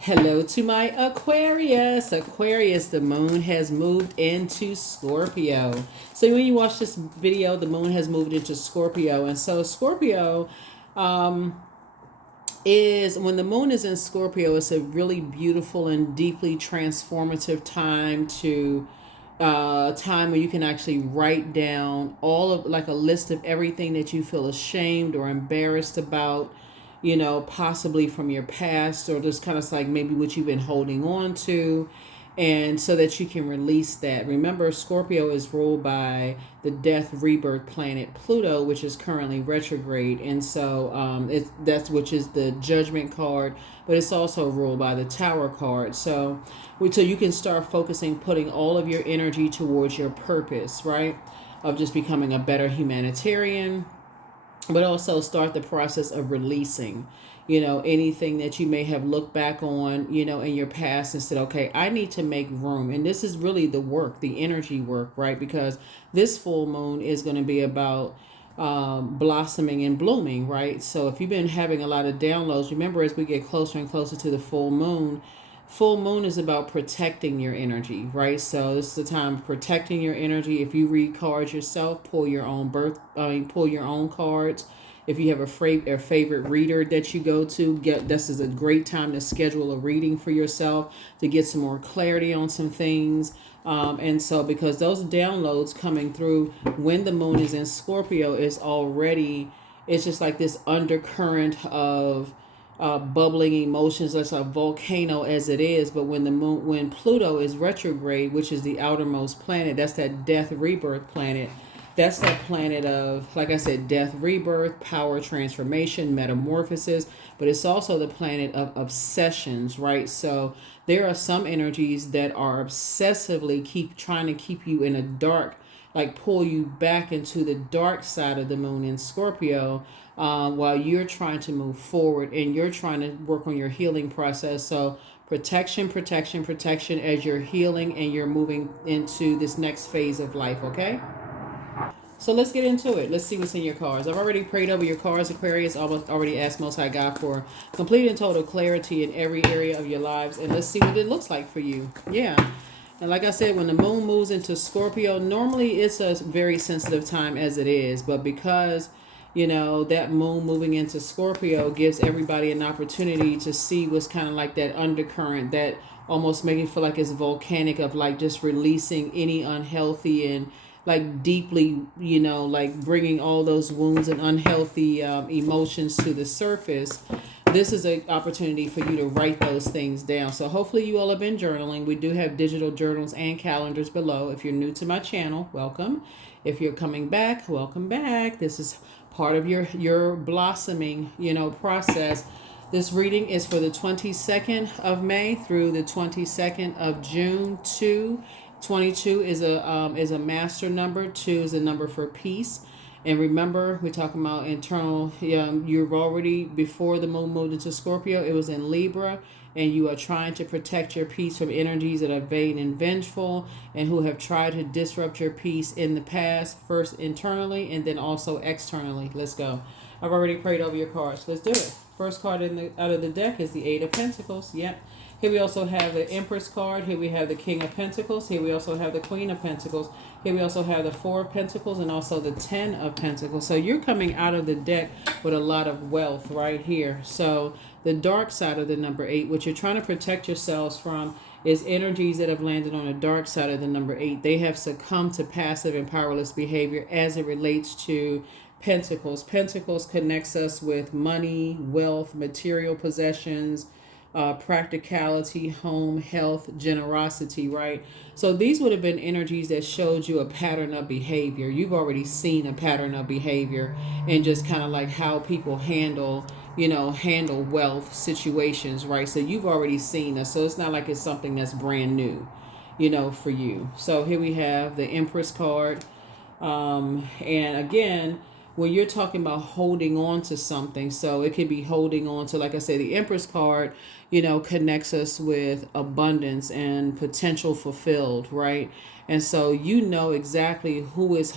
Hello to my Aquarius. Aquarius, the moon has moved into Scorpio. So when you watch this video, the moon has moved into Scorpio. And so Scorpio is, when the moon is in Scorpio, it's a really beautiful and deeply transformative time where you can actually write down all of, like, a list of everything that you feel ashamed or embarrassed about, possibly from your past, or just kind of like maybe what you've been holding on to, and so that you can release that. Remember, Scorpio is ruled by the death rebirth planet Pluto, which is currently retrograde, and so that's which is the Judgment card, but it's also ruled by the Tower card. So you can start focusing, putting all of your energy towards your purpose, right, of just becoming a better humanitarian, but also start the process of releasing, anything that you may have looked back on, in your past and said, okay, I need to make room. And this is really the work, the energy work, right? Because this full moon is going to be about blossoming and blooming, right? So if you've been having a lot of downloads, remember, as we get closer and closer to the full moon is about protecting your energy, right? So this is the time of protecting your energy. If you read cards yourself, pull your own cards. If you have a favorite reader that you go to, this is a great time to schedule a reading for yourself to get some more clarity on some things. And so, because those downloads coming through when the moon is in Scorpio it's just like this undercurrent of bubbling emotions. That's a volcano as it is. But when Pluto is retrograde, which is the outermost planet, that's that death rebirth planet. That's that planet of, like I said, death, rebirth, power, transformation, metamorphosis. But it's also the planet of obsessions, right? So there are some energies that are obsessively trying to keep you in a dark, like pull you back into the dark side of the moon in Scorpio, while you're trying to move forward and you're trying to work on your healing process. So protection, protection, protection as you're healing and you're moving into this next phase of life, okay? So let's get into it. Let's see what's in your cards. I've already prayed over your cards, Aquarius. I've already asked Most High God for complete and total clarity in every area of your lives. And let's see what it looks like for you. Yeah. And like I said, when the moon moves into Scorpio, normally it's a very sensitive time as it is. But because, that moon moving into Scorpio gives everybody an opportunity to see what's kind of like that undercurrent, that almost making it feel like it's volcanic, of like just releasing any unhealthy and like deeply, like bringing all those wounds and unhealthy emotions to the surface. This is an opportunity for you to write those things down. So hopefully you all have been journaling. We do have digital journals and calendars below. If you're new to my channel, welcome. If you're coming back, welcome back. This is part of your blossoming, process. This reading is for the 22nd of May through the 22nd of June. 22 is a master number. 2 is a number for peace. And remember, we're talking about internal. You've already, before the moon moved into Scorpio, it was in Libra, and you are trying to protect your peace from energies that are vain and vengeful, and who have tried to disrupt your peace in the past, first internally and then also externally. Let's go. I've already prayed over your cards. Let's do it. First card out of the deck is the Eight of Pentacles. Yep. Here we also have the Empress card. Here we have the King of Pentacles. Here we also have the Queen of Pentacles. Here we also have the Four of Pentacles and also the Ten of Pentacles. So you're coming out of the deck with a lot of wealth right here. So the dark side of the number 8, what you're trying to protect yourselves from, is energies that have landed on the dark side of the number 8. They have succumbed to passive and powerless behavior as it relates to Pentacles. Pentacles connects us with money, wealth, material possessions, practicality, home, health, generosity, right? So these would have been energies that showed you a pattern of behavior. You've already seen a pattern of behavior and just kind of like how people handle wealth situations, right? So you've already seen this. So it's not like it's something that's brand new, for you. So here we have the Empress card. And again, when you're talking about holding on to something, so it could be holding on to, like I say, the Empress card, connects us with abundance and potential fulfilled, right? And so you know exactly who is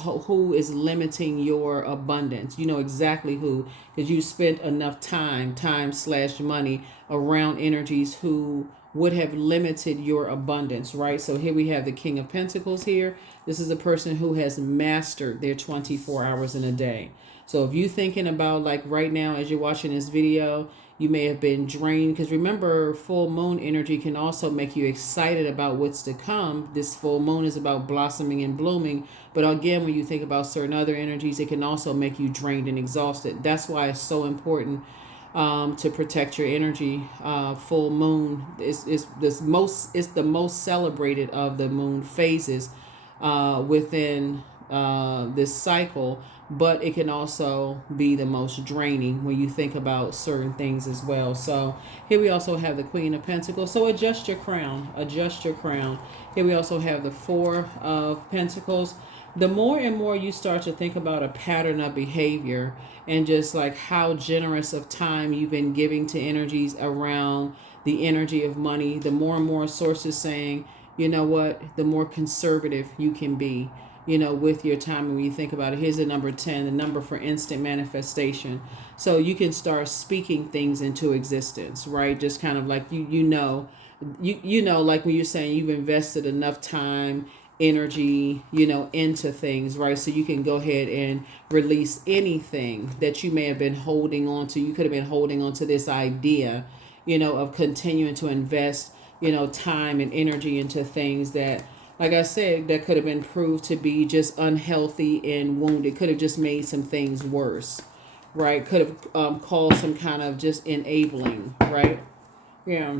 limiting your abundance. You know exactly who, because you spent enough time slash money around energies who would have limited your abundance, right? So here we have the King of Pentacles here. This is a person who has mastered their 24 hours in a day. So if you're thinking about, like right now as you're watching this video, you may have been drained, because remember, full moon energy can also make you excited about what's to come. This full moon is about blossoming and blooming. But again, when you think about certain other energies, it can also make you drained and exhausted. That's why it's so important to protect your energy. Full moon is the most celebrated of the moon phases within this cycle, but it can also be the most draining when you think about certain things as well. So here we also have the Queen of Pentacles. So adjust your crown, adjust your crown. Here we also have the Four of Pentacles. The more and more you start to think about a pattern of behavior and just like how generous of time you've been giving to energies around the energy of money, the more and more sources saying, you know what, the more conservative you can be, with your time. And when you think about it, here's the number 10, the number for instant manifestation. So you can start speaking things into existence, right? Just kind of like, like when you're saying you've invested enough time, energy, into things, right? So you can go ahead and release anything that you may have been holding on to. You could have been holding on to this idea, of continuing to invest, time and energy into things that, like I said, that could have been proved to be just unhealthy and wounded. Could have just made some things worse, right? Could have caused some kind of just enabling, right? Yeah.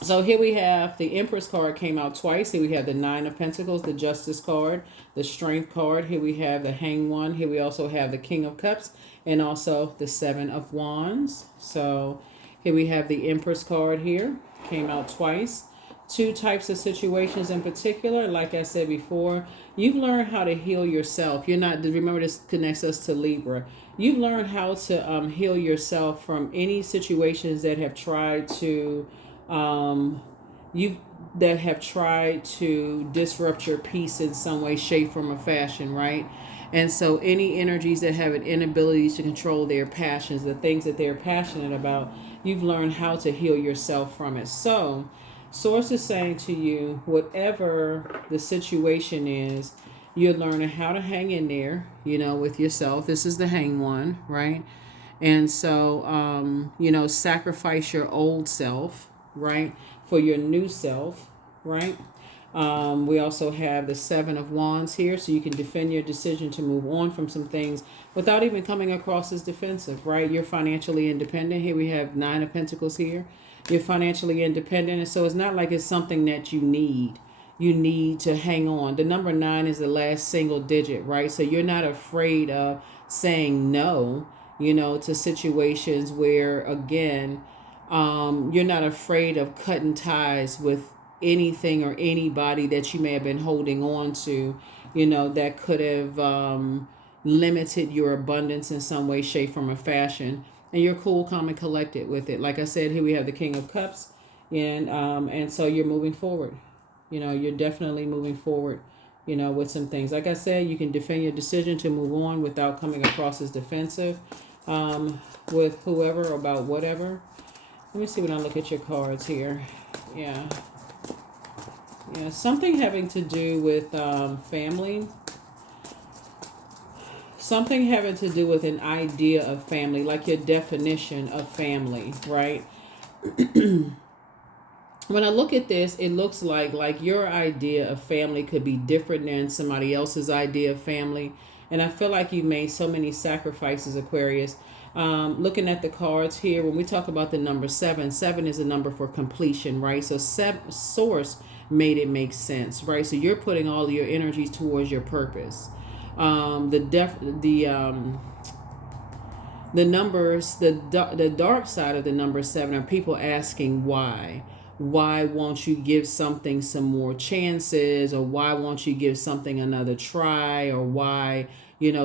So here we have the Empress card came out twice. Here we have the Nine of Pentacles, the Justice card, the Strength card. Here we have the Hanged One. Here we also have the King of Cups and also the Seven of Wands. So here we have the Empress card here, came out twice. Two types of situations in particular. Like I said before, you've learned how to heal yourself. Remember, this connects us to Libra. You've learned how to heal yourself from any situations that have tried to disrupt your peace in some way, shape, form, or fashion, right? And so any energies that have an inability to control their passions, the things that they're passionate about, you've learned how to heal yourself from it. So Source is saying to you, whatever the situation is, you're learning how to hang in there, with yourself. This is the Hanged One, right? And so, sacrifice your old self, right, for your new self, right? We also have the Seven of Wands here, so you can defend your decision to move on from some things without even coming across as defensive, right? You're financially independent. Here we have Nine of Pentacles here. You're financially independent, and so it's not like it's something that you need. You need to hang on. The number 9 is the last single digit, right? So you're not afraid of saying no, to situations where, again, you're not afraid of cutting ties with anything or anybody that you may have been holding on to, that could have limited your abundance in some way, shape, form, or fashion. And you're cool, calm, and collected with it. Like I said, here we have the King of Cups, and so you're moving forward. You're definitely moving forward, with some things. Like I said, you can defend your decision to move on without coming across as defensive with whoever about whatever. Let me see when I look at your cards here. Yeah, something having to do with family. Something having to do with an idea of family, like your definition of family, right? When I look at this, it looks like your idea of family could be different than somebody else's idea of family. And I feel like you made so many sacrifices, Aquarius. Looking at the cards here, when we talk about the number 7, 7 is a number for completion, right? So Source made it make sense, right? So you're putting all of your energies towards your purpose. The numbers, the dark side of the number 7 are people asking why. Why won't you give something some more chances, or why won't you give something another try, or why,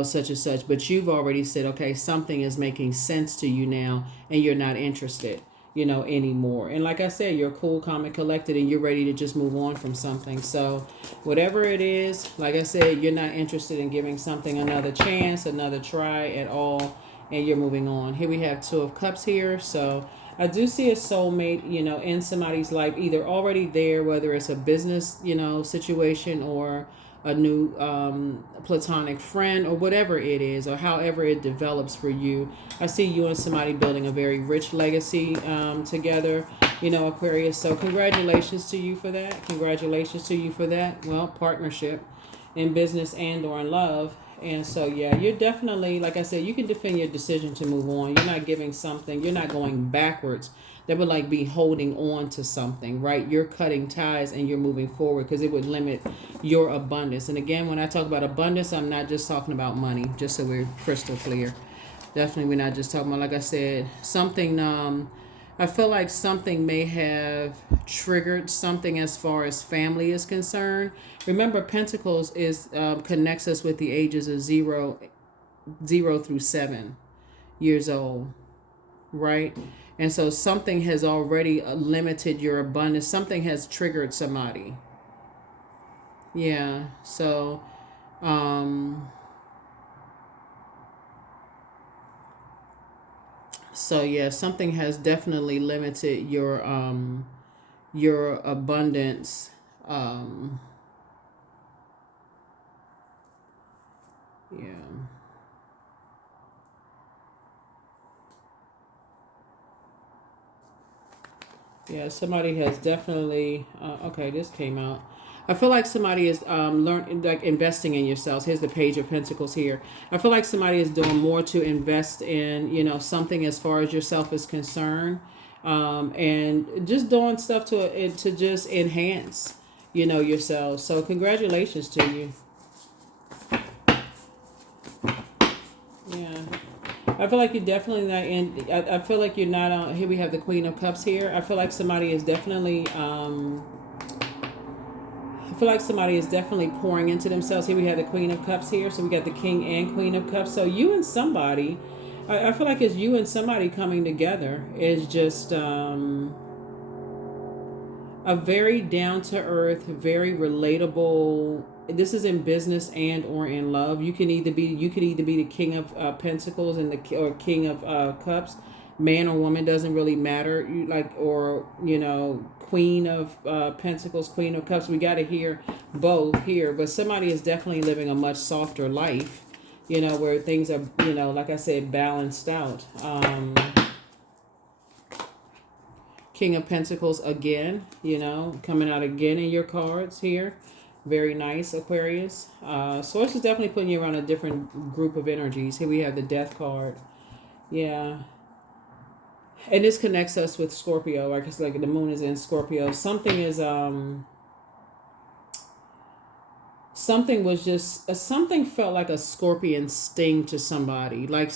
such and such. But you've already said, okay, something is making sense to you now and you're not interested. anymore. And like I said, you're cool, calm, and collected, and you're ready to just move on from something. So whatever it is, like I said, you're not interested in giving something another chance, another try at all, and you're moving on. Here we have Two of Cups here. So I do see a soulmate, in somebody's life, either already there, whether it's a business, situation, or a new platonic friend, or whatever it is, or however it develops for you. I see you and somebody building a very rich legacy together, Aquarius. So congratulations to you for that. Congratulations to you for that. Well, partnership in business and or in love. And so, yeah, you're definitely, like I said, you can defend your decision to move on. You're not giving something, you're not going backwards. That would like be holding on to something, right? You're cutting ties and you're moving forward, because it would limit your abundance. And again, when I talk about abundance, I'm not just talking about money, just so we're crystal clear. Definitely, we're not just talking about, like I said, something. I feel like something may have triggered something as far as family is concerned. Remember, Pentacles is connects us with the ages of zero through 7 years old, right? And so something has already limited your abundance. Something has triggered somebody. Yeah. So, yeah, something has definitely limited your abundance. Yeah. Yeah, somebody has definitely. Okay, this came out. I feel like somebody is like investing in yourselves. Here's the Page of Pentacles here. I feel like somebody is doing more to invest in, something as far as yourself is concerned, and just doing stuff to just enhance, yourselves. So congratulations to you. Yeah. I feel like you're definitely not in. I feel like you're not on. Here we have the Queen of Cups here. I feel like somebody is definitely. I feel like somebody is definitely pouring into themselves. Here we have the Queen of Cups here. So we got the King and Queen of Cups. So you and somebody. I feel like it's you and somebody coming together. Is just a very down to earth, very relatable. This is in business and or in love. You could either be the King of Pentacles and the or King of Cups. Man or woman doesn't really matter. You like, or Queen of Pentacles, Queen of Cups. We got to hear both here, but somebody is definitely living a much softer life. Where things are, like I said, balanced out. King of Pentacles again, coming out again in your cards here. Very nice, Aquarius. Source is definitely putting you around a different group of energies. Here we have the Death card. Yeah. And this connects us with Scorpio. I guess like the moon is in Scorpio. Something felt like a scorpion sting to somebody. Like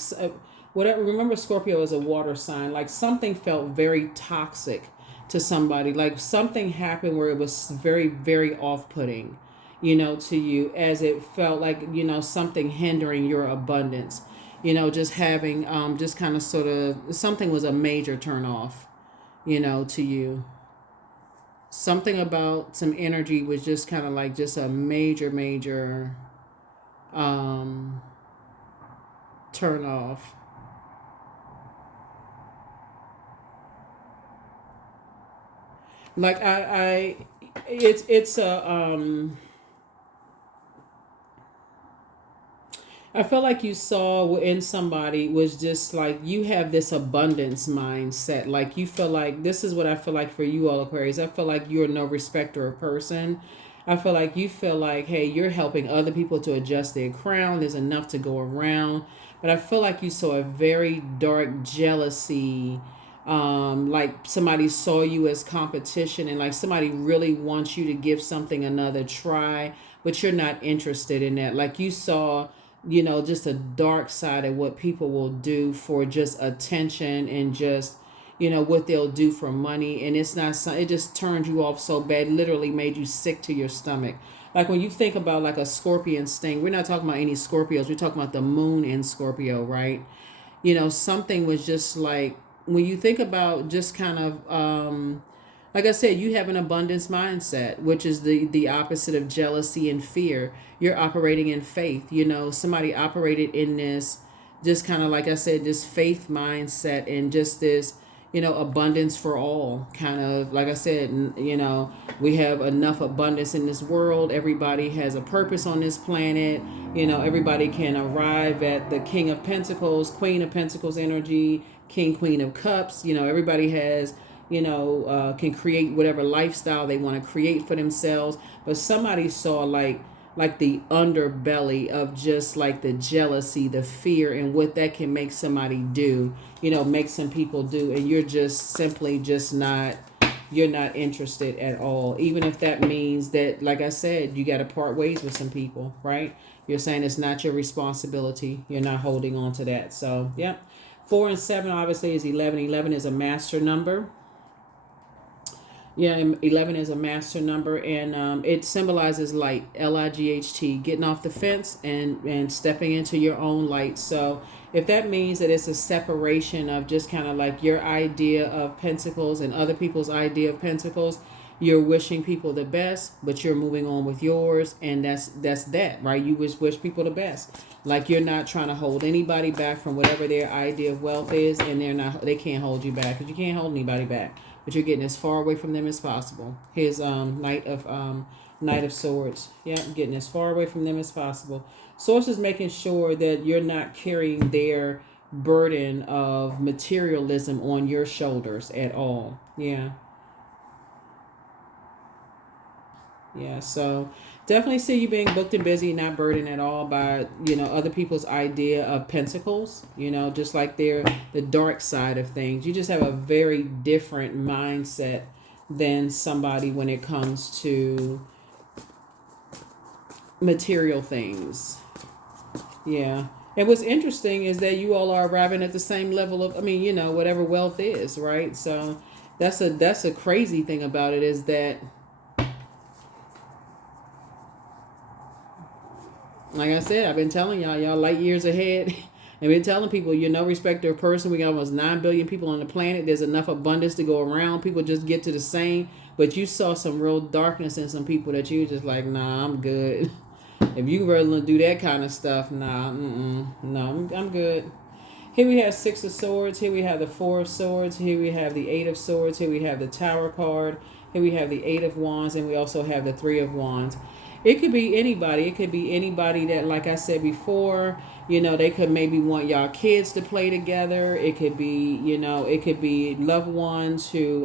whatever. Remember, Scorpio is a water sign. Like something felt very toxic to somebody. Like something happened where it was very, very off-putting, to you, as it felt like, something hindering your abundance. Just having, just kind of sort of, something was a major turn off, to you. Something about some energy was just kind of like just a major, turn off. Like it's a I feel like you saw in somebody was just like you have this abundance mindset. Like you feel like this is what I feel like for you all Aquarius. I feel like you're no respecter of person. I feel like you feel like, hey, you're helping other people to adjust their crown. There's enough to go around. But I feel like you saw a very dark jealousy. Like somebody saw you as competition and like somebody really wants you to give something another try, but you're not interested in that. Like you saw, just a dark side of what people will do for just attention and just, what they'll do for money. And it's not, it just turned you off so bad, literally made you sick to your stomach. Like when you think about like a scorpion sting, we're not talking about any Scorpios. We're talking about the moon in Scorpio, right? Something was just like, when you think about just kind of like I said, you have an abundance mindset, which is the opposite of jealousy and fear. You're operating in faith. You know, somebody operated in this, just kind of like I said, this faith mindset and just this, you know, abundance for all. Kind of like I said, you know, we have enough abundance in this world. Everybody has a purpose on this planet. You know, everybody can arrive at the King of Pentacles, Queen of Pentacles energy, King, Queen of Cups. You know, everybody has, you know, can create whatever lifestyle they want to create for themselves. But somebody saw like the underbelly of just like the jealousy, the fear, and what that can make somebody do, you know, make some people do. And you're just simply just not, you're not interested at all. Even if that means that, like I said, you got to part ways with some people, right? You're saying it's not your responsibility. You're not holding on to that. So, yeah. 4 and 7 obviously is 11. 11 is a master number. Yeah, 11 is a master number, and it symbolizes light, Light, getting off the fence and stepping into your own light. So if that means that it's a separation of just kind of like your idea of pentacles and other people's idea of pentacles, you're wishing people the best, but you're moving on with yours, and that's that, right? You wish people the best. Like you're not trying to hold anybody back from whatever their idea of wealth is, and they can't hold you back, because you can't hold anybody back. But you're getting as far away from them as possible. His Knight of Swords. Yeah, getting as far away from them as possible. Source is making sure that you're not carrying their burden of materialism on your shoulders at all. Yeah. Yeah, so definitely see you being booked and busy, not burdened at all by, you know, other people's idea of pentacles, you know, just like they're the dark side of things. You just have a very different mindset than somebody when it comes to material things. Yeah. And what's interesting is that you all are arriving at the same level of, I mean, you know, whatever wealth is, right? So that's a crazy thing about it, is that, like I said, I've been telling y'all light years ahead. I've been telling people, you're no respecter of person. We got almost 9 billion people on the planet. There's enough abundance to go around. People just get to the same. But you saw some real darkness in some people that you just like, nah, I'm good. If you really do that kind of stuff, nah, no, I'm good. Here we have 6 of Swords. Here we have the 4 of Swords. Here we have the 8 of Swords. Here we have the Tower card. Here we have the 8 of Wands. And we also have the 3 of Wands. It could be anybody. It could be anybody that, like I said before, you know, they could maybe want y'all kids to play together. It could be, you know, it could be loved ones who,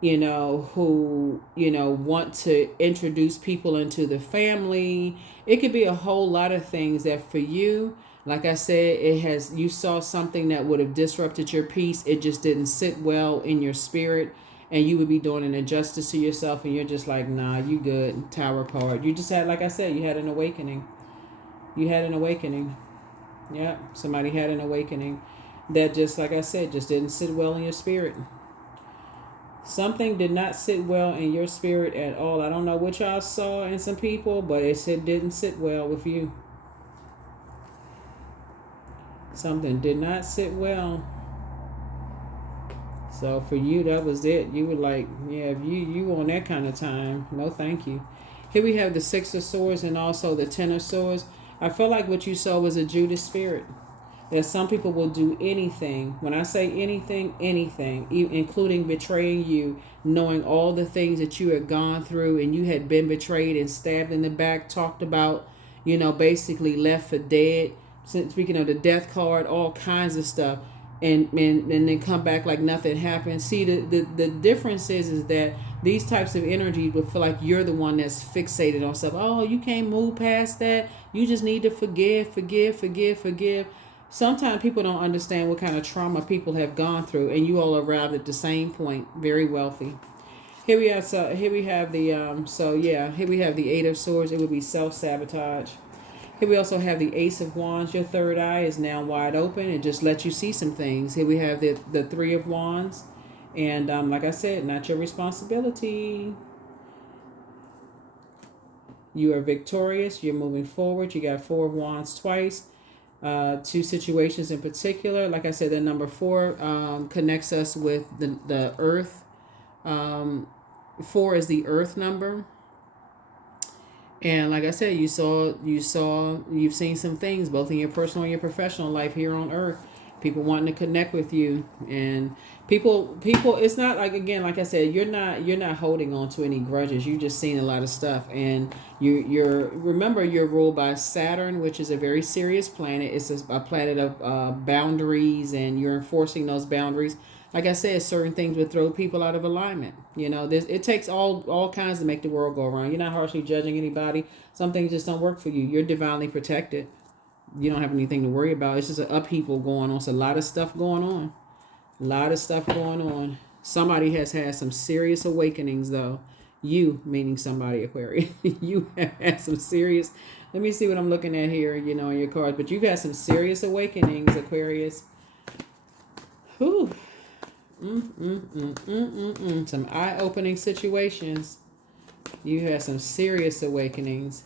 you know, want to introduce people into the family. It could be a whole lot of things that for you, like I said, you saw something that would have disrupted your peace. It just didn't sit well in your spirit. And you would be doing an injustice to yourself, and you're just like, nah, you good. Tower card. You just had, like I said, you had an awakening. You had an awakening. Yeah, somebody had an awakening that just, like I said, just didn't sit well in your spirit. Something did not sit well in your spirit at all. I don't know what y'all saw in some people, but it didn't sit well with you. Something did not sit well. So for you, that was it. You were like, yeah, if you on that kind of time, no thank you. Here we have the 6 of Swords and also the 10 of Swords. I feel like what you saw was a Judas spirit. That some people will do anything. When I say anything, including betraying you, knowing all the things that you had gone through and you had been betrayed and stabbed in the back, talked about, you know, basically left for dead. Speaking of the death card, all kinds of stuff. And then come back like nothing happened. See, the difference is that these types of energies will feel like you're the one that's fixated on stuff. Oh, you can't move past that. You just need to forgive. Sometimes people don't understand what kind of trauma people have gone through, and you all arrived at the same point, very wealthy. Here we have the here we have the 8 of Swords. It would be self-sabotage. Here we also have the Ace of Wands. Your third eye is now wide open and just lets you see some things. Here we have the 3 of Wands. And like I said, not your responsibility. You are victorious. You're moving forward. You got 4 of Wands twice. Two situations in particular. Like I said, the number 4 connects us with the earth. 4 is the earth number. And like I said, you've seen some things both in your personal and your professional life here on earth. People wanting to connect with you, and people. It's not like, again, like I said, you're not holding on to any grudges. You've just seen a lot of stuff, and remember you're ruled by Saturn, which is a very serious planet. It's a planet of boundaries, and you're enforcing those boundaries. Like I said, certain things would throw people out of alignment. It takes all kinds to make the world go around. You're not harshly judging anybody. Some things just don't work for you. You're divinely protected. You don't have anything to worry about. It's just an upheaval going on. It's a lot of stuff going on. A lot of stuff going on. Somebody has had some serious awakenings, though. You, meaning somebody, Aquarius. You have had some serious... Let me see what I'm looking at here, in your cards. But you've had some serious awakenings, Aquarius. Whew. Some eye-opening situations. You had some serious awakenings.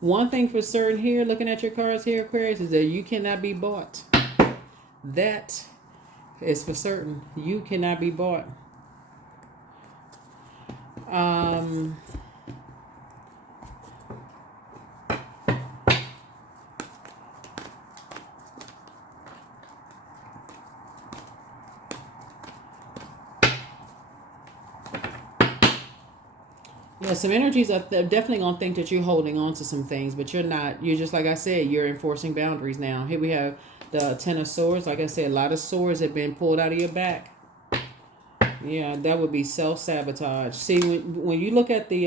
One thing for certain here, looking at your cards here, Aquarius, is that you cannot be bought. That is for certain. You cannot be bought. Yeah, some energies are definitely going to think that you're holding on to some things, but you're not. You're just, like I said, you're enforcing boundaries now. Here we have the 10 of Swords. Like I said, a lot of swords have been pulled out of your back. Yeah, that would be self-sabotage. See, when you look at the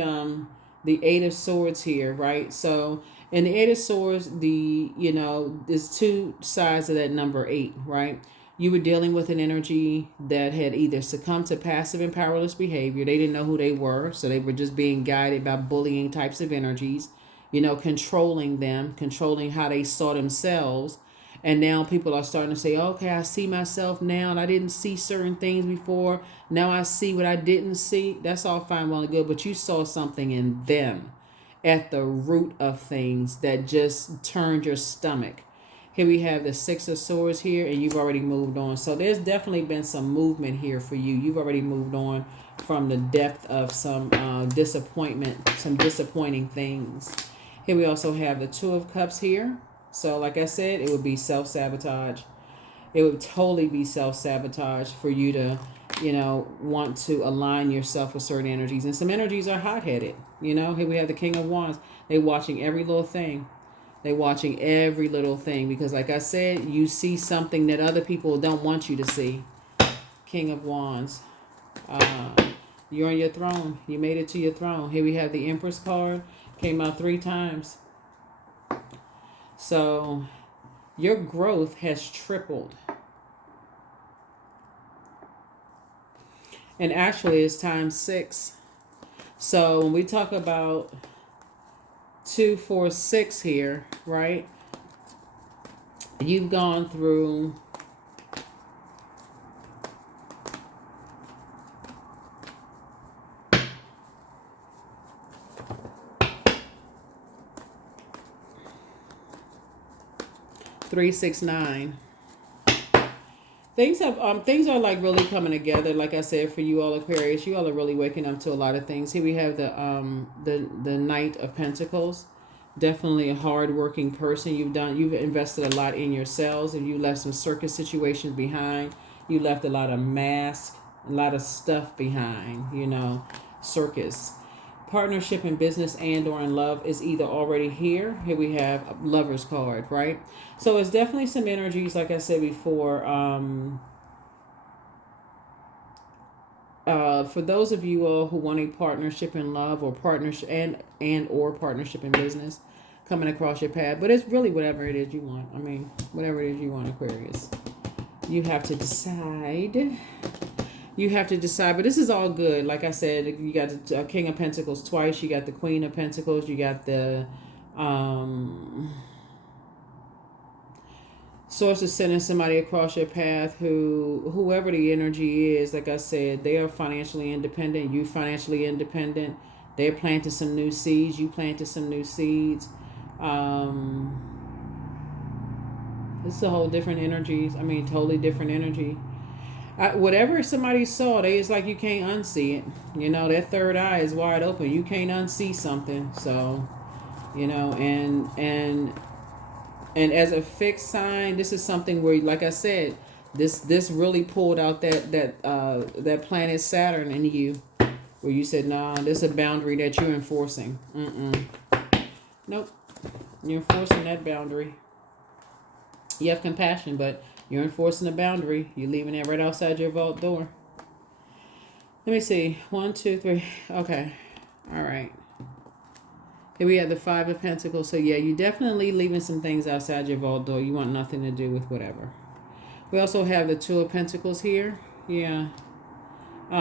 8 of Swords here, right? So in the 8 of Swords, there's two sides of that number 8, right? You were dealing with an energy that had either succumbed to passive and powerless behavior. They didn't know who they were, so they were just being guided by bullying types of energies, controlling them, controlling how they saw themselves. And now people are starting to say, okay, I see myself now, and I didn't see certain things before. Now I see what I didn't see. That's all fine, well and good, but you saw something in them at the root of things that just turned your stomach. Here we have the 6 of Swords here, and you've already moved on. So there's definitely been some movement here for you. You've already moved on from the depth of some disappointment, some disappointing things. Here we also have the 2 of Cups here. So like I said, it would be self-sabotage. It would totally be self-sabotage for you to, want to align yourself with certain energies. And some energies are hot-headed. Here we have the King of Wands. They're watching every little thing. They're watching every little thing because, like I said, you see something that other people don't want you to see. King of Wands. You're on your throne. You made it to your throne. Here we have the Empress card. Came out 3 times. So your growth has tripled. And actually it's times 6. So when we talk about 2, 4, 6 here, right? You've gone through three, 6, 9. Things are like really coming together. Like I said, for you all Aquarius, you all are really waking up to a lot of things. Here we have the Knight of Pentacles. Definitely a hard-working person. You've invested a lot in yourselves, and you left some circus situations behind. You left a lot of masks, a lot of stuff behind. Circus. Partnership in business and or in love is either already here. Here we have a Lover's card, right? So it's definitely some energies, like I said before. For those of you all who want a partnership in love or partnership and or partnership in business coming across your path, but it's really whatever it is you want. I mean, whatever it is you want, Aquarius. You have to decide. You have to decide, but this is all good. Like I said, you got the King of Pentacles twice. You got the Queen of Pentacles. You got the Source is sending somebody across your path whoever the energy is, like I said, they are financially independent. You financially independent. They're planting some new seeds. You planted some new seeds. This is a whole different energies. I mean, totally different energy. Whatever somebody saw, it's like you can't unsee it. You know, that third eye is wide open. You can't unsee something. So, you know, and as a fixed sign, this is something where, like I said, this really pulled out that planet Saturn in you, where you said, nah, this is a boundary that you're enforcing. Nope, you're enforcing that boundary. You have compassion, but you're enforcing a boundary. You're leaving it right outside your vault door. Let me see. 1, 2, 3. Okay. All right. Here we have the Five of Pentacles. So yeah, you're definitely leaving some things outside your vault door. You want nothing to do with whatever. We also have the Two of Pentacles here. Yeah. 2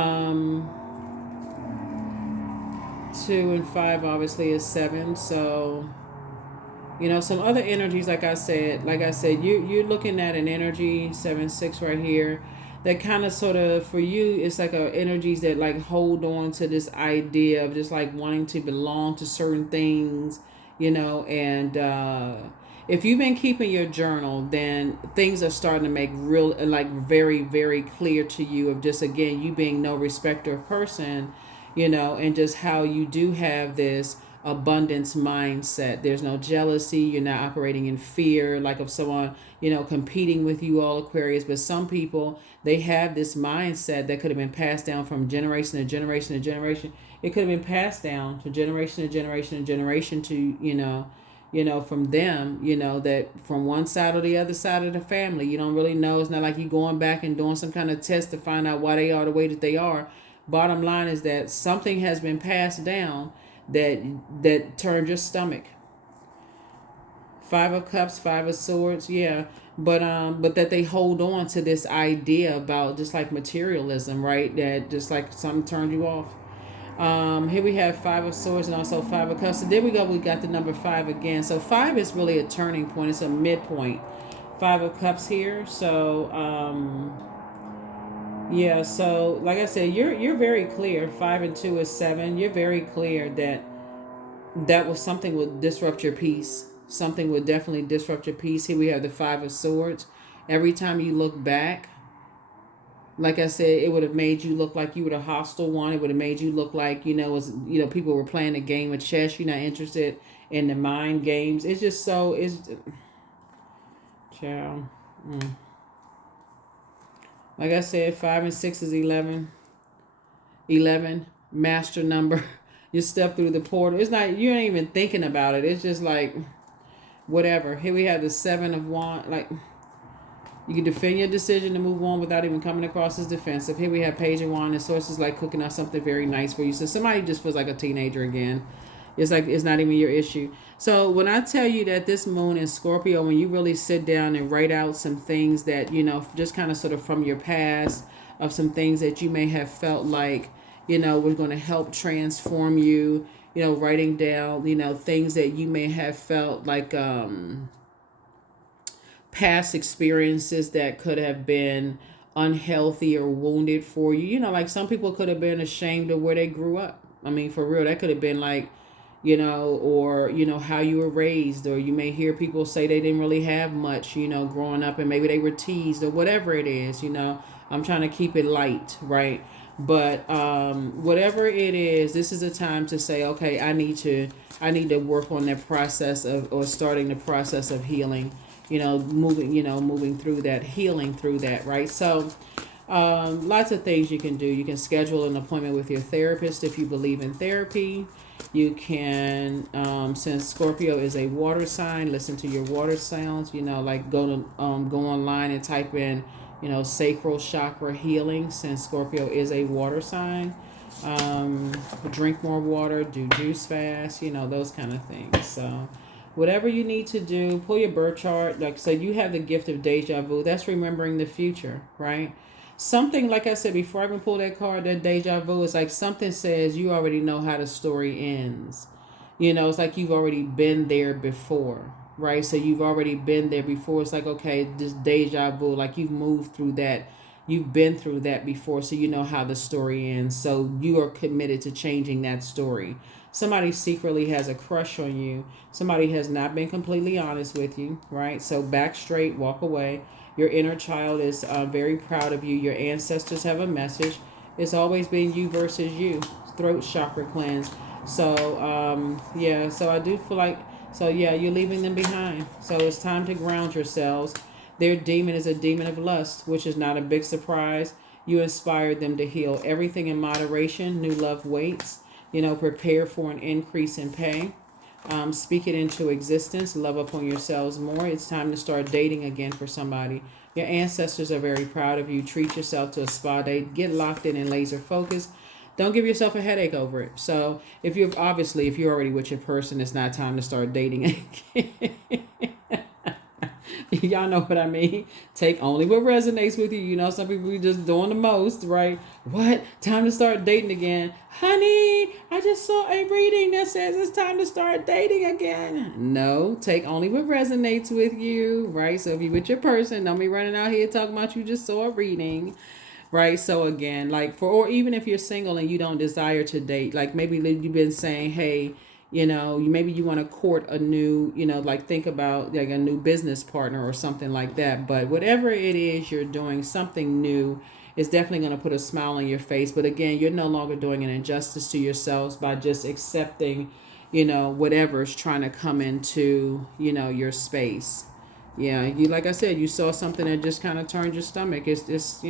and 5 obviously is 7. So, you know, some other energies, like I said, you're looking at an energy, 7, 6 right here, that kind of sort of, for you, it's like energies that like hold on to this idea of just like wanting to belong to certain things, you know, and if you've been keeping your journal, then things are starting to make real, like very, very clear to you of just, again, you being no respecter of person, you know, and just how you do have this abundance mindset. There's no jealousy. You're not operating in fear, like of someone, you know, competing with you, all Aquarius. But some people, they have this mindset that could have been passed down from generation to generation to generation. It could have been passed down to generation to generation to generation to, you know, from them, you know, that from one side or the other side of the family, you don't really know. It's not like you going back and doing some kind of test to find out why they are the way that they are. Bottom line is that something has been passed down that turned your stomach. 5 of Cups, 5 of Swords, yeah. But that they hold on to this idea about just like materialism, right? That just like something turned you off. Here we have 5 of Swords and also 5 of Cups. So there we go. We got the number 5 again. So 5 is really a turning point. It's a midpoint. 5 of Cups here. So yeah. So like I said, you're very clear. 5 and 2 is 7. You're very clear that was something would disrupt your peace. Something would definitely disrupt your peace. Here we have the 5 of Swords. Every time you look back, like I said, it would have made you look like you were the hostile one. It would have made you look like, people were playing a game of chess. You're not interested in the mind games. It's just so, child. Like I said, 5 and 6 is 11. 11, master number. You step through the portal. It's not, you ain't even thinking about it. It's just like, whatever. Here we have the 7 of Wands. Like, you can defend your decision to move on without even coming across as defensive. Here we have Page of Wands. And sources like cooking up something very nice for you. So somebody just feels like a teenager again. It's like it's not even your issue. So when I tell you that this moon in Scorpio, when you really sit down and write out some things that, just kind of sort of from your past, of some things that you may have felt like, we're going to help transform you, writing down, things that you may have felt like, past experiences that could have been unhealthy or wounded for you. Like some people could have been ashamed of where they grew up. I mean, for real, that could have been like, or, how you were raised, or you may hear people say they didn't really have much, growing up, and maybe they were teased or whatever it is, I'm trying to keep it light, right? But whatever it is, this is a time to say, okay, I need to work on that process or starting the process of healing, moving through that, healing through that, right? So lots of things you can do. You can schedule an appointment with your therapist if you believe in therapy. You can, since Scorpio is a water sign, listen to your water sounds, like go online and type in, sacral chakra healing, since Scorpio is a water sign. Drink more water, do juice fast, those kind of things. So whatever you need to do, pull your birth chart. Like, so you have the gift of deja vu. That's remembering the future, right? Something, like I said, before I even pull that card, that deja vu is like something says you already know how the story ends. It's like you've already been there before, right? So you've already been there before. It's like, okay, this deja vu, like you've moved through that. You've been through that before, so you know how the story ends. So you are committed to changing that story. somebody secretly has a crush on you. Somebody has not been completely honest with you, right? So back straight, walk away. Your inner child is very proud of you. Your ancestors have a message. It's always been you versus you. Throat chakra cleanse. So, yeah, so I do feel like, so yeah, you're leaving them behind. So it's time to ground yourselves. Their demon is a demon of lust, which is not a big surprise. You inspired them to heal. Everything in moderation. New love waits. Prepare for an increase in pay. Speak it into existence. Love upon yourselves more. It's time to start dating again for somebody. Your ancestors are very proud of you. Treat yourself to a spa date. Get locked in and laser focused. Don't give yourself a headache over it. So if you're already with your person, it's not time to start dating again. Y'all know what I mean. Take only what resonates with you. Some people be just doing the most, right? What? Time to start dating again. Honey, I just saw a reading that says it's time to start dating again. No, take only what resonates with you, right? So if you're with your person, don't be running out here talking about you just saw a reading. Right. So again, or even if you're single and you don't desire to date, like maybe you've been saying, hey, maybe you want to court a new, think about like a new business partner or something like that. But whatever it is you're doing, something new is definitely going to put a smile on your face. But again, you're no longer doing an injustice to yourselves by just accepting, whatever's trying to come into, your space. Yeah. Like I said, you saw something that just kind of turned your stomach. It's just,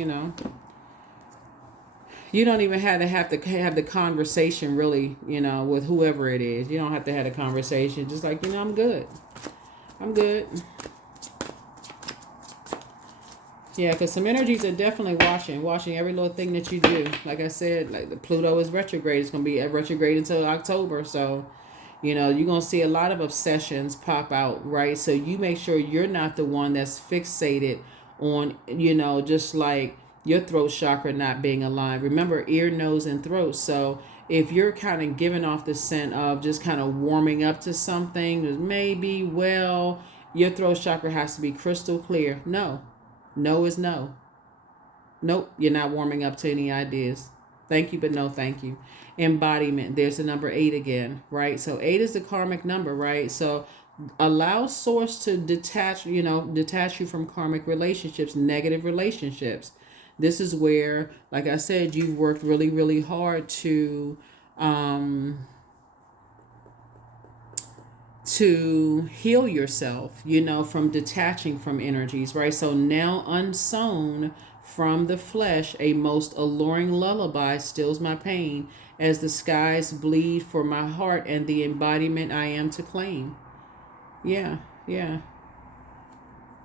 you don't even have to have the conversation really, with whoever it is. You don't have to have a conversation. Just like, I'm good. I'm good. Yeah, because some energies are definitely watching every little thing that you do. Like I said, like the Pluto is retrograde. It's going to be at retrograde until October. So, you're going to see a lot of obsessions pop out, right? So you make sure you're not the one that's fixated on, just like your throat chakra not being aligned. Remember, ear, nose, and throat. So if you're kind of giving off the scent of just kind of warming up to something, maybe, your throat chakra has to be crystal clear. No. No is no. Nope, you're not warming up to any ideas. Thank you, but no thank you. Embodiment. There's the number 8 again, right? So 8 is the karmic number, right? So allow source to detach you from karmic relationships, negative relationships. This is where, like I said, you've worked really, really hard to heal yourself, from detaching from energies, right? So now unsown from the flesh, a most alluring lullaby stills my pain as the skies bleed for my heart and the embodiment I am to claim. Yeah, yeah.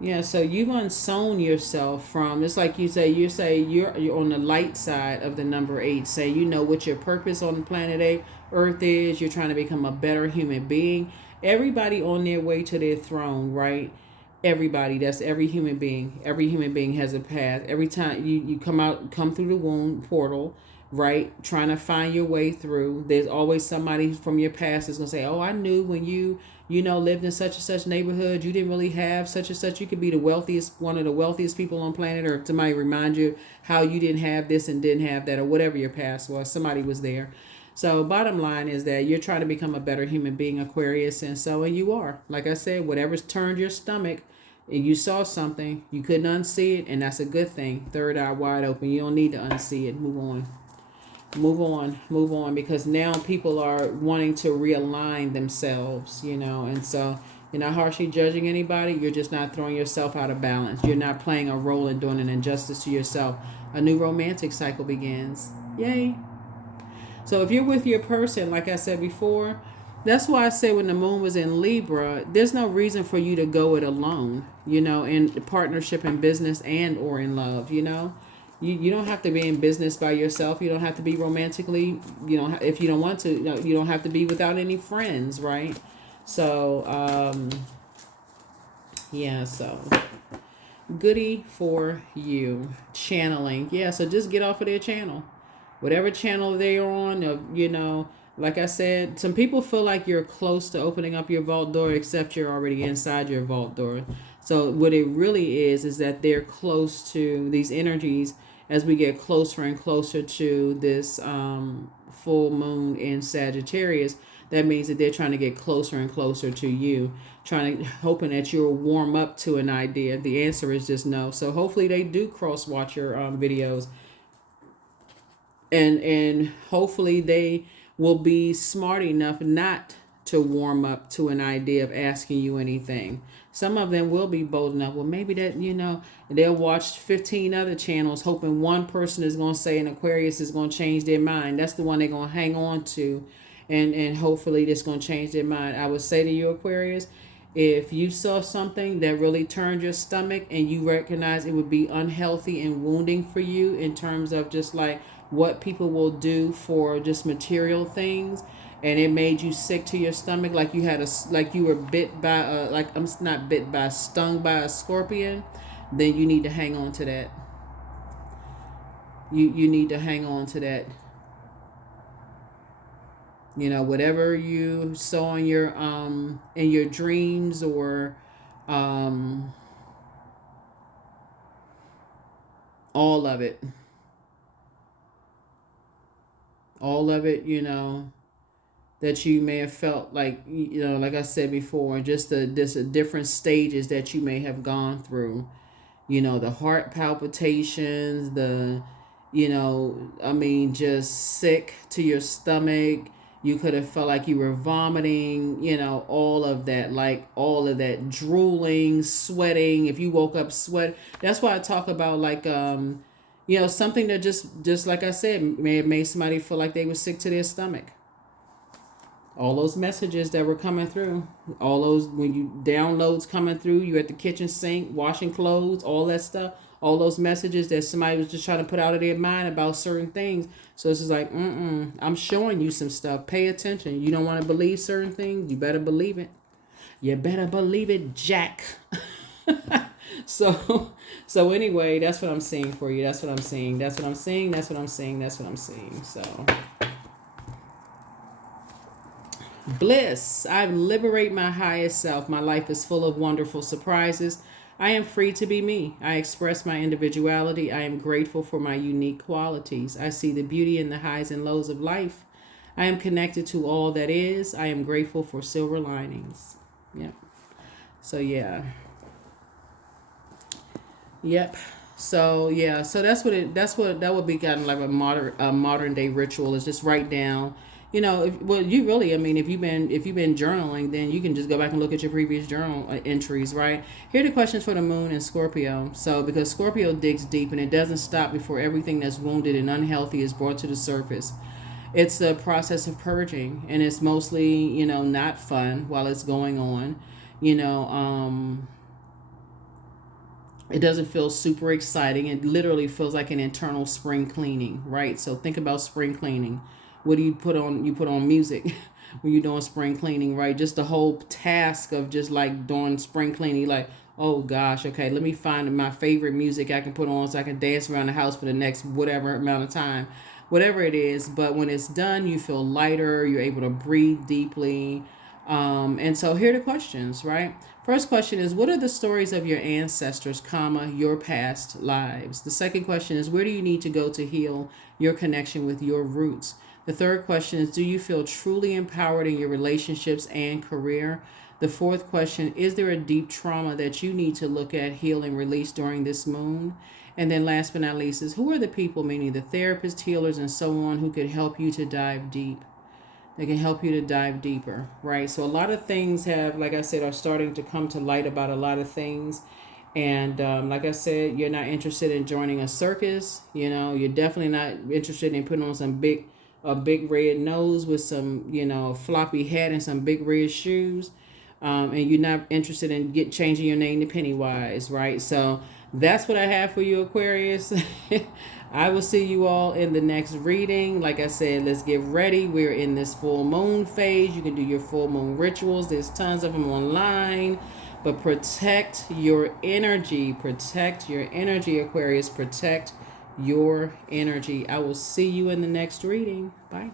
Yeah, so you've unsown yourself from, it's like you're on the light side of the number 8. Say, what your purpose on planet Earth is. You're trying to become a better human being. Everybody on their way to their throne, right? Everybody, that's every human being. Every human being has a path. Every time you come through the womb portal, right? Trying to find your way through. There's always somebody from your past that's going to say, oh, I knew when you lived in such and such neighborhood, you didn't really have such and such. You could be one of the wealthiest people on planet Earth. Somebody remind you how you didn't have this and didn't have that, or whatever your past was. Somebody was there. So bottom line is that you're trying to become a better human being, Aquarius, and you are. Like I said, whatever's turned your stomach, and you saw something, you couldn't unsee it, and that's a good thing. Third eye wide open. You don't need to unsee it. Move on. Move on, because now people are wanting to realign themselves, and so you're not harshly judging anybody. You're just not throwing yourself out of balance. You're not playing a role in doing an injustice to yourself. A new romantic cycle begins. Yay. So if you're with your person, like I said before, that's why I say when the moon was in Libra, there's no reason for you to go it alone, in partnership, in business, and or in love, You don't have to be in business by yourself. You don't have to be romantically, if you don't want to, you don't have to be without any friends, right? So, yeah, so goody for you. Channeling. Yeah, so just get off of their channel. Whatever channel they're on, like I said, some people feel like you're close to opening up your vault door, except you're already inside your vault door. So what it really is that they're close to these energies as we get closer and closer to this full moon in Sagittarius, that means that they're trying to get closer and closer to you, hoping that you'll warm up to an idea. The answer is just no. So hopefully they do cross watch your videos, and hopefully they will be smart enough not to warm up to an idea of asking you anything. Some of them will be bold enough. Well, maybe that, they'll watch 15 other channels hoping one person is going to say an Aquarius is going to change their mind. That's the one they're going to hang on to, and hopefully that's going to change their mind. I would say to you, Aquarius, if you saw something that really turned your stomach and you recognize it would be unhealthy and wounding for you in terms of just like what people will do for just material things, and it made you sick to your stomach, like you were bit by I'm not bit by, stung by a scorpion, then you need to hang on to that. You need to hang on to that. Whatever you saw in your dreams, or all of it, that you may have felt like, like I said before, just the different stages that you may have gone through, the heart palpitations, just sick to your stomach. You could have felt like you were vomiting, all of that, drooling, sweating. If you woke up sweat, that's why I talk about something that just like I said, may have made somebody feel like they were sick to their stomach. All those messages that were coming through, all those, when you downloads coming through, you at the kitchen sink, washing clothes, all that stuff, all those messages that somebody was just trying to put out of their mind about certain things. So it's just like, I'm showing you some stuff. Pay attention. You don't want to believe certain things, you better believe it. You better believe it, Jack. So anyway, that's what I'm seeing for you. That's what I'm seeing. That's what I'm seeing. That's what I'm seeing. That's what I'm seeing. So bliss. I liberate my highest self. My life is full of wonderful surprises. I am free to be me. I express my individuality. I am grateful for my unique qualities. I see the beauty in the highs and lows of life. I am connected to all that is. I am grateful for silver linings. Yep. So yeah. Yep. So yeah. So that would be kind of like a modern day ritual, is just write down. If you've been journaling, then you can just go back and look at your previous journal entries, right? Here are the questions for the moon in Scorpio. So because Scorpio digs deep, and it doesn't stop before everything that's wounded and unhealthy is brought to the surface. It's a process of purging, and it's mostly, not fun while it's going on. It doesn't feel super exciting. It literally feels like an internal spring cleaning, right? So think about spring cleaning. What do you put on? You put on music when you're doing spring cleaning, right? Just the whole task of just like doing spring cleaning, like, oh gosh, okay, let me find my favorite music I can put on so I can dance around the house for the next whatever amount of time, whatever it is. But when it's done, you feel lighter, you're able to breathe deeply. And so here are the questions, right? First question is, what are the stories of your ancestors, your past lives? The second question is, where do you need to go to heal your connection with your roots? The third question is, do you feel truly empowered in your relationships and career? The fourth question, is there a deep trauma that you need to look at, heal, and release during this moon? And then last but not least is, who are the people, meaning the therapists, healers, and so on, who could help you to dive deep? They can help you to dive deeper, right? So a lot of things like I said, are starting to come to light about a lot of things. And like I said, you're not interested in joining a circus. You're definitely not interested in putting on a big red nose with some, floppy hat and some big red shoes. And you're not interested in changing your name to Pennywise, right? So that's what I have for you, Aquarius. I will see you all in the next reading. Like I said, let's get ready. We're in this full moon phase. You can do your full moon rituals. There's tons of them online. But protect your energy. Protect your energy, Aquarius. Protect your energy. I will see you in the next reading. Bye.